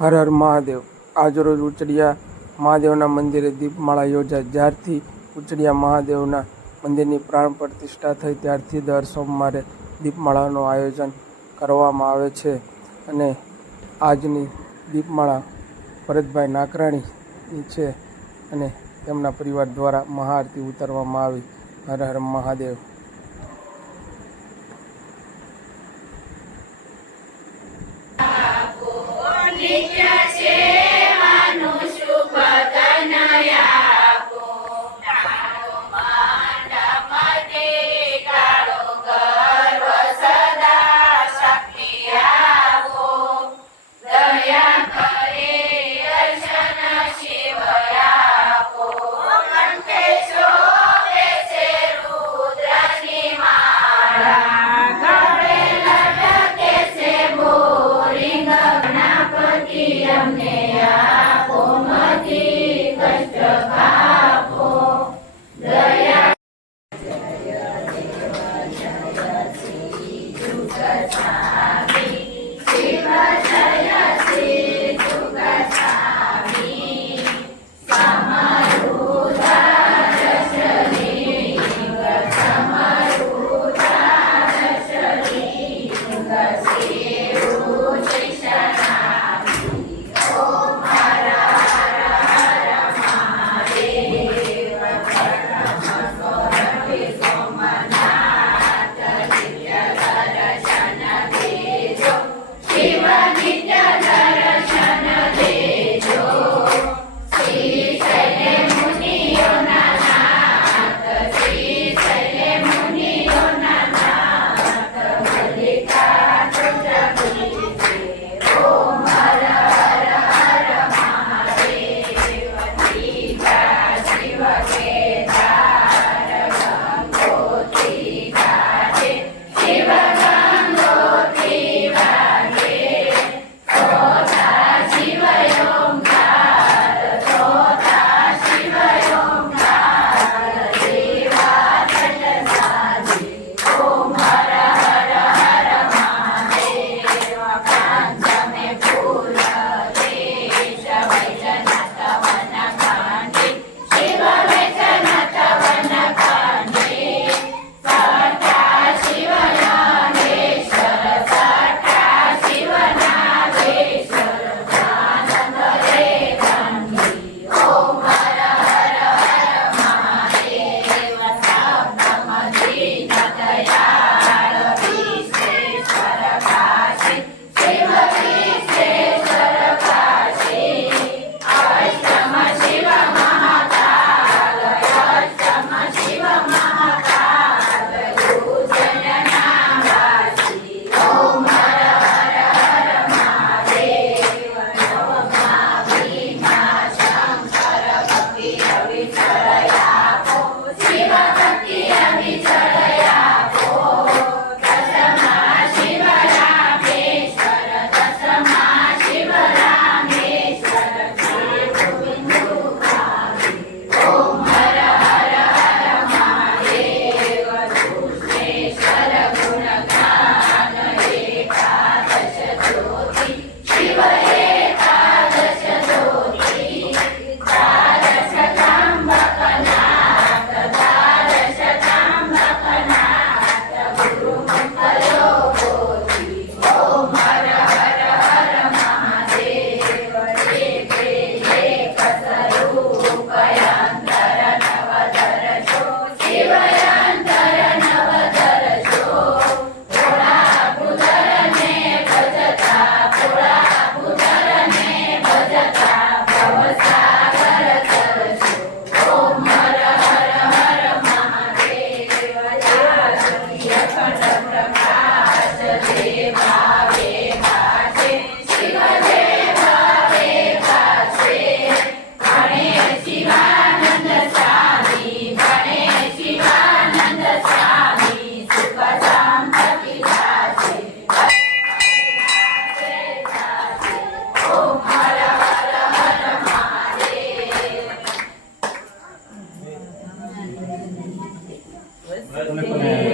હર હર મહાદેવ. આજરોજ ઉચડિયા મહાદેવના મંદિરે દીપમાળા યોજાય. જ્યારથી ઉચડિયા મહાદેવના મંદિરની પ્રાણ પ્રતિષ્ઠા થઈ, ત્યારથી દર સોમવારે દીપમાળાનું આયોજન કરવામાં આવે છે. અને આજની દીપમાળા ભરતભાઈ નાકરાણીની છે અને તેમના પરિવાર દ્વારા મહાઆરતી ઉતારવામાં આવી. હર હર મહાદેવ. Yeah. ね。